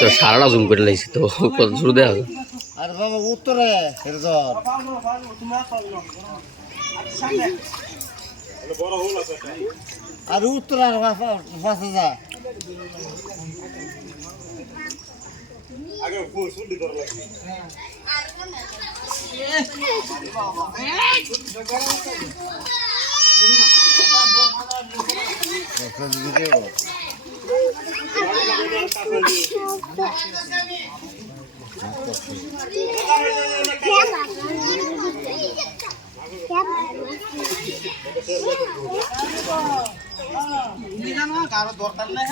তো সারাটা জুম করে লাগছে তো কত শুরু দেওয়া আর বাবা উত্তরে আর উত্তর আর 5,000 আগে ফুল সুন্দি ধরে লাগছে কারো দরকার নেই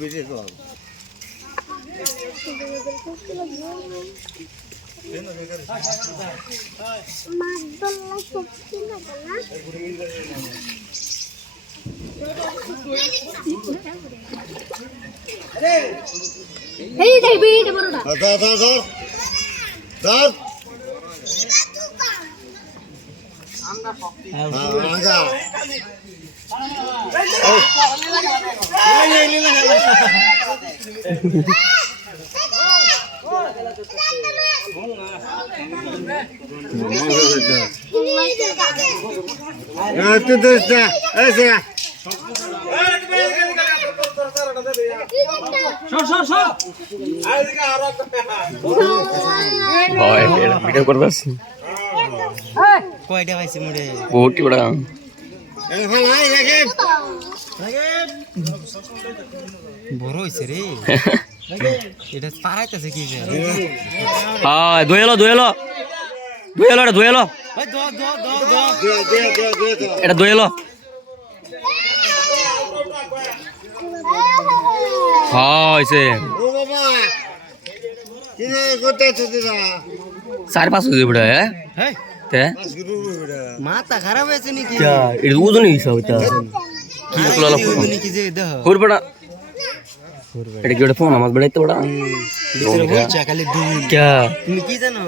ভিডিও করতে আসছি কয়টা পাইছে মুড়ে বহুটি বড় বড় হইছে রে এটা পারাইতেছে কি হ্যাঁ ধুয়েলো এটা ধুয়েলো হয়েছে 4-5 বড় হ্যাঁ মাথা খারাপ হয়েছে নাকি এটা ওজন হিসাব এটা এটা কি ফোন আমার বেড়াইতে বড় খালি তুমি কি জানো